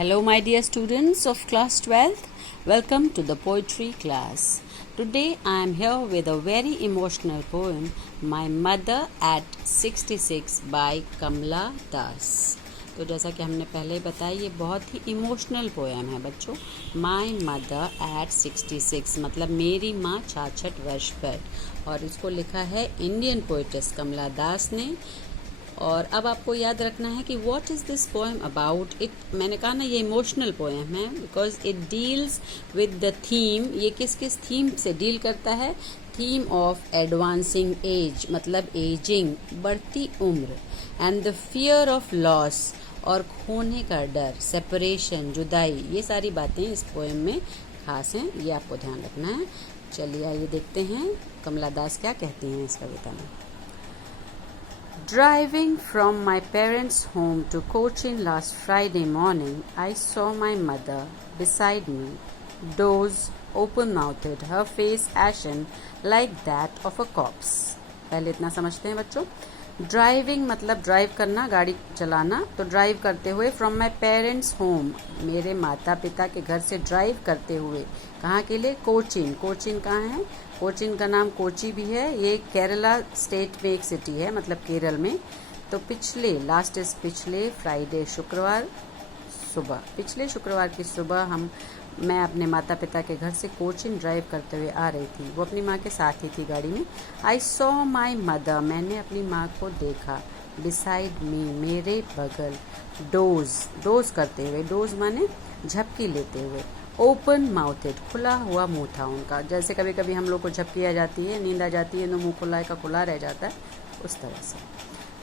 Hello, my dear students of class 12th. Welcome to the poetry class. Today I am here with a very emotional poem, My Mother at 66 by Kamla Das. तो जैसा कि हमने पहले बताया, ये बहुत ही emotional poem है बच्चों. माई मदर एट 66 मतलब मेरी माँ 66 वर्ष पर, और इसको लिखा है इंडियन पोइटेस कमला दास ने. और अब आपको याद रखना है कि what is this poem about. It मैंने कहा ना, ये इमोशनल पोएम है because it deals with the theme. ये किस किस थीम से डील करता है? थीम ऑफ एडवांसिंग एज मतलब एजिंग, बढ़ती उम्र, and the fear of loss और खोने का डर, सेपरेशन, जुदाई. ये सारी बातें इस पोएम में खास हैं, ये आपको ध्यान रखना है. चलिए आइए देखते हैं कमला दास क्या कहती हैं इस कविता में. Driving from my parents' home to Cochin last Friday morning, I saw my mother beside me, doze, open-mouthed, her face ashen like that of a corpse. पहले इतना समझते हैं बच्चों. ड्राइविंग मतलब ड्राइव करना, गाड़ी चलाना. तो ड्राइव करते हुए फ्रॉम माई पेरेंट्स होम, मेरे माता पिता के घर से ड्राइव करते हुए कहाँ के लिए? कोचिन. कोचिन कहाँ है? कोचिन का नाम कोची भी है. ये केरला स्टेट में एक सिटी है, मतलब केरल में. तो पिछले फ्राइडे, शुक्रवार सुबह, पिछले शुक्रवार की सुबह मैं अपने माता पिता के घर से कोचिन ड्राइव करते हुए आ रही थी. वो अपनी माँ के साथ ही थी गाड़ी में. आई सॉ माई मदर, मैंने अपनी माँ को देखा. बिसाइड मी, मेरे बगल. डोज करते हुए, डोज माने झपकी लेते हुए. ओपन माउथेड, खुला हुआ मुंह था उनका. जैसे कभी कभी हम लोग को झपकी आ जाती है, नींद आ जाती है तो मुंह खुला का खुला रह जाता है, उस तरह से.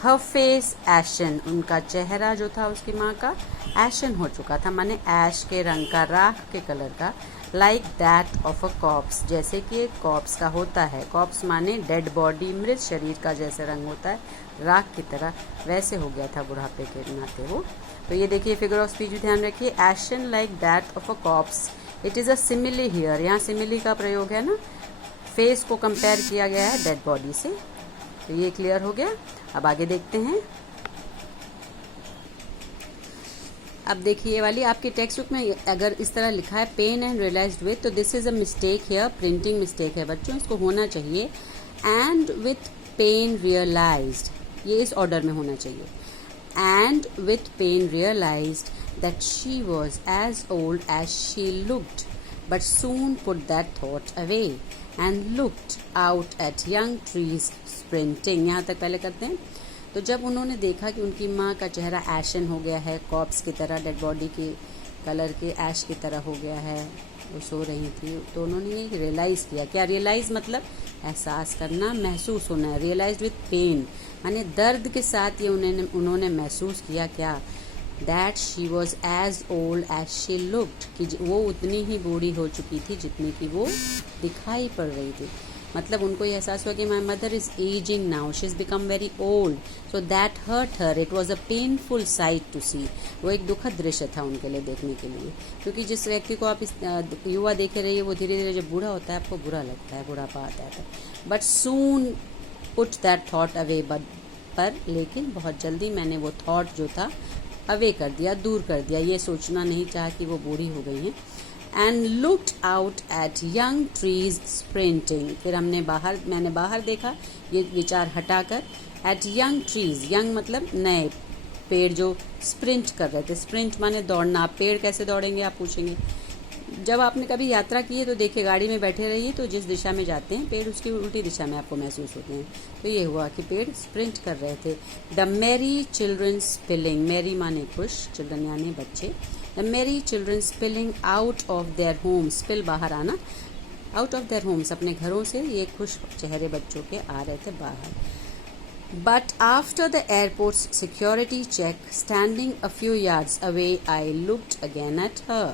हर फेस एशन, उनका चेहरा जो था उसकी माँ का एशन हो चुका था, माने ऐश के रंग का, राख के कलर का. Like that of a cops, जैसे कि एक कॉप्स का होता है. कॉप्स माने डेड बॉडी, मृत शरीर का जैसे रंग होता है राख की तरह, वैसे हो गया था बुढ़ापे के नाते वो. तो ये देखिए फिगर ऑफ स्पीच भी ध्यान रखिए. एशन like that of a cops, it is a simile here. यहाँ सिमिली का प्रयोग है ना, फेस को कंपेयर किया गया है डेड बॉडी से. तो ये क्लियर हो गया. अब आगे देखते हैं. अब देखिए ये वाली आपकी टेक्स्ट बुक में अगर इस तरह लिखा है पेन एंड रियलाइज्ड विथ, तो this is a mistake here, printing mistake है बच्चों. इसको होना चाहिए एंड विथ पेन रियलाइज्ड, ये इस ऑर्डर में होना चाहिए. And with pain realised that she was as old as she looked, but soon put that thought away and looked out at young trees sprinting. यहाँ तक पहले करते हैं. तो जब उन्होंने देखा कि उनकी माँ का चेहरा एशन हो गया है, कॉप्स की तरह, डेड बॉडी के कलर के ऐश की तरह हो गया है, वो सो रही थी, तो उन्होंने ये रियलाइज़ किया. क्या रियलाइज़ मतलब? एहसास करना, महसूस होना है. रियलाइज्ड विथ पेन माने दर्द के साथ ये उन्होंने महसूस किया. क्या? That she was as old as she looked, कि वो उतनी ही बूढ़ी हो चुकी थी जितनी की वो दिखाई पड़ रही थी. मतलब उनको ये एहसास हुआ कि my mother is aging now, she is become very old, so that hurt her. It was a painful sight to see. वो एक दुखद दृश्य था उनके लिए देखने के लिए, क्योंकि जिस व्यक्ति को आप इस युवा देखे रहिए, वो धीरे धीरे जब बूढ़ा होता है आपको बुरा लगता है, बुढ़ापा आता है. But soon put that thought away, पर लेकिन बहुत जल्दी मैंने वो थॉट जो था अवे कर दिया, दूर कर दिया. ये सोचना नहीं चाहा कि वो बूढ़ी हो गई हैं. And looked out at young trees sprinting, फिर मैंने बाहर देखा, ये विचार हटाकर. एट यंग ट्रीज, यंग मतलब नए पेड़ जो स्प्रिंट कर रहे थे. स्प्रिंट माने दौड़ना. आप पेड़ कैसे दौड़ेंगे आप पूछेंगे. जब आपने कभी यात्रा की है तो देखिए, गाड़ी में बैठे रहिए तो जिस दिशा में जाते हैं पेड़, उसकी उल्टी दिशा में आपको महसूस होते हैं. तो ये हुआ कि पेड़ स्प्रिंट कर रहे थे. द मेरी चिल्ड्रन स्पिलिंग, मेरी माने खुश, चिल्ड्रन यानी बच्चे. द मेरी children spilling out of their homes, spill बाहर आना, आउट ऑफ देयर होम्स अपने घरों से ये खुश चेहरे बच्चों के आ रहे थे बाहर. But after the airport's security check, standing a few yards away, I looked again at her.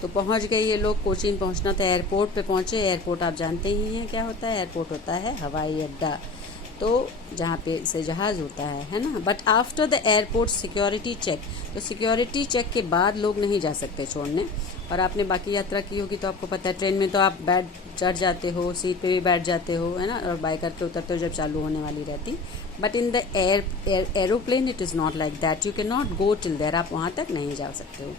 तो पहुंच गए ये लोग. कोचीन पहुंचना था, एयरपोर्ट पे पहुंचे. एयरपोर्ट आप जानते ही हैं क्या होता है. एयरपोर्ट होता है हवाई अड्डा. तो जहाँ पे से जहाज़ होता है ना। But after the airport security check, तो सिक्योरिटी चेक के बाद लोग नहीं जा सकते छोड़ने। और आपने बाकी यात्रा की होगी तो आपको पता है, ट्रेन में तो आप बैठ चढ़ जाते हो, सीट पे भी बैठ जाते हो, है ना, और बाय करके उतरते हो जब चालू होने वाली रहती। But in the aeroplane it is not like that, you can not go till there, आप वहाँ तक नहीं जा सकते हो।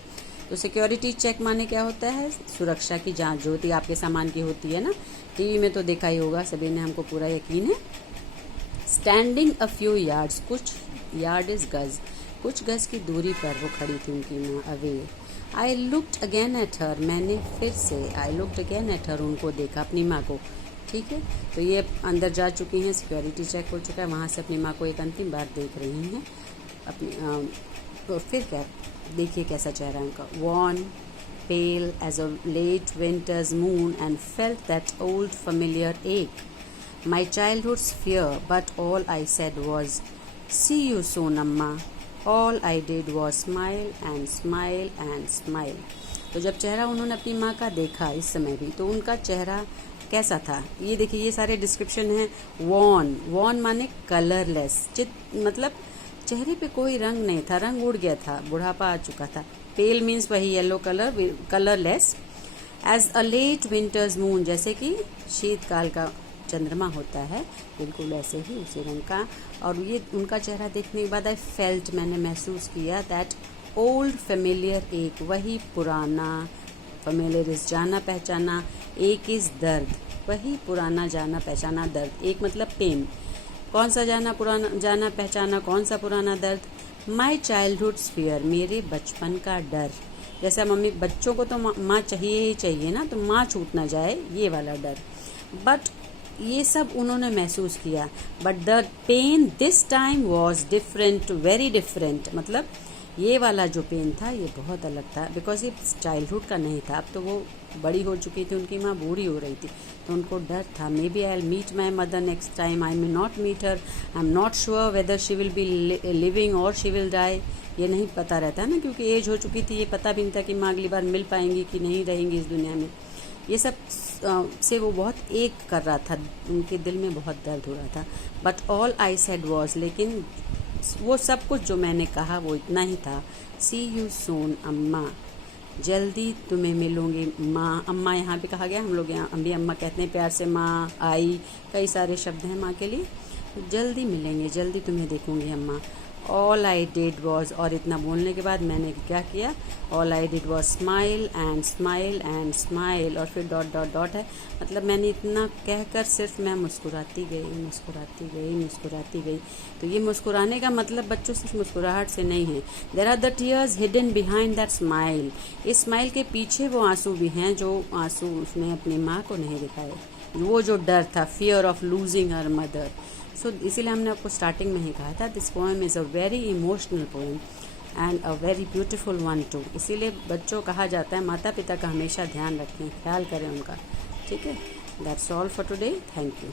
तो सिक्योरिटी चेक माने क्या होता है, सुरक्षा की जांच जो होती है आपके सामान की होती है ना। टीवी में तो देखा ही होगा सभी ने, हमको पूरा यकीन है। स्टैंडिंग अ फ्यू यार्ड्स, कुछ यार्ड इज गज, कुछ गज की दूरी पर वो खड़ी थी उनकी माँ, away. I looked again at her, मैंने फिर से, I looked again at her, उनको देखा, अपनी माँ को। ठीक है, तो ये अंदर जा चुकी हैं, सिक्योरिटी चेक हो चुका है, वहाँ से अपनी माँ को एक अंतिम बार देख रही हैं अपनी। तो फिर क्या, देखिए कैसा चेहरा उनका, worn pale as a late winter's moon and felt that old familiar ache. My childhood's fear, but all I said was, "See you soon, Amma." All I did was smile and smile and smile. तो जब चेहरा उन्होंने अपनी माँ का देखा इस समय भी, तो उनका चेहरा कैसा था, ये देखिए, ये सारे डिस्क्रिप्शन हैं। वॉन माने कलरलेस, मतलब चेहरे पे कोई रंग नहीं था, रंग उड़ गया था, बुढ़ापा आ चुका था। पेल मीन्स वही yellow colour, colourless. As a late winter's moon, जैसे कि शीतकाल का चंद्रमा होता है, बिल्कुल ऐसे ही उसी रंग का। और ये उनका चेहरा देखने के बाद आई फेल्ट, मैंने महसूस किया, दैट ओल्ड फेमिलियर एक, वही पुराना, फेमिलियर इज जाना पहचाना, एक इज दर्द, वही पुराना जाना पहचाना दर्द। एक मतलब पेन, कौन सा जाना पहचाना, कौन सा पुराना दर्द। माई चाइल्डहुड फियर, मेरे बचपन का डर। जैसा मम्मी, बच्चों को तो माँ चाहिए ही चाहिए ना, तो माँ छूट ना जाए, ये वाला डर। बट ये सब उन्होंने महसूस किया। But the pain this time was different, very different, मतलब ये वाला जो पेन था ये बहुत अलग था, बिकॉज ये चाइल्डहुड का नहीं था। अब तो वो बड़ी हो चुकी थी, उनकी माँ बूढ़ी हो रही थी, तो उनको डर था, maybe I will meet my mother next time, I may not meet her, I am not sure whether she will be living और शी विल डाई। ये नहीं पता रहता है ना, क्योंकि एज हो चुकी थी, ये पता भी नहीं था कि माँ अगली बार मिल पाएंगी कि नहीं रहेंगी इस दुनिया में। ये सब से वो बहुत एक कर रहा था, उनके दिल में बहुत दर्द हो रहा था। But all I said was, लेकिन वो सब कुछ जो मैंने कहा वो इतना ही था, सी यू सून अम्मा, जल्दी तुम्हें मिलूंगी माँ। अम्मा यहाँ पे कहा गया, हम लोग यहाँ भी अम्मा कहते हैं प्यार से, माँ, आई, कई सारे शब्द हैं माँ के लिए। जल्दी मिलेंगे, जल्दी तुम्हें देखूंगी अम्मा। ऑल आई डिड वॉज, और इतना बोलने के बाद मैंने क्या किया, all I did was smile and smile and smile, और फिर डॉट डॉट डॉट है, मतलब मैंने इतना कहकर सिर्फ मैं मुस्कुराती गई, मुस्कुराती गई, मुस्कुराती गई। तो ये मुस्कुराने का मतलब बच्चों सिर्फ मुस्कुराहट से नहीं है, there are the tears hidden behind that smile, इस स्माइल के पीछे वो आंसू भी हैं, जो आंसू उसने अपनी माँ को नहीं दिखाए, वो जो डर था, fear of losing her mother. So इसीलिए हमने आपको स्टार्टिंग में ही कहा था, this poem is a very emotional poem and a very beautiful one too. इसीलिए बच्चों कहा जाता है माता पिता का हमेशा ध्यान रखें, ख्याल करें उनका। ठीक है, that's all for today, thank you.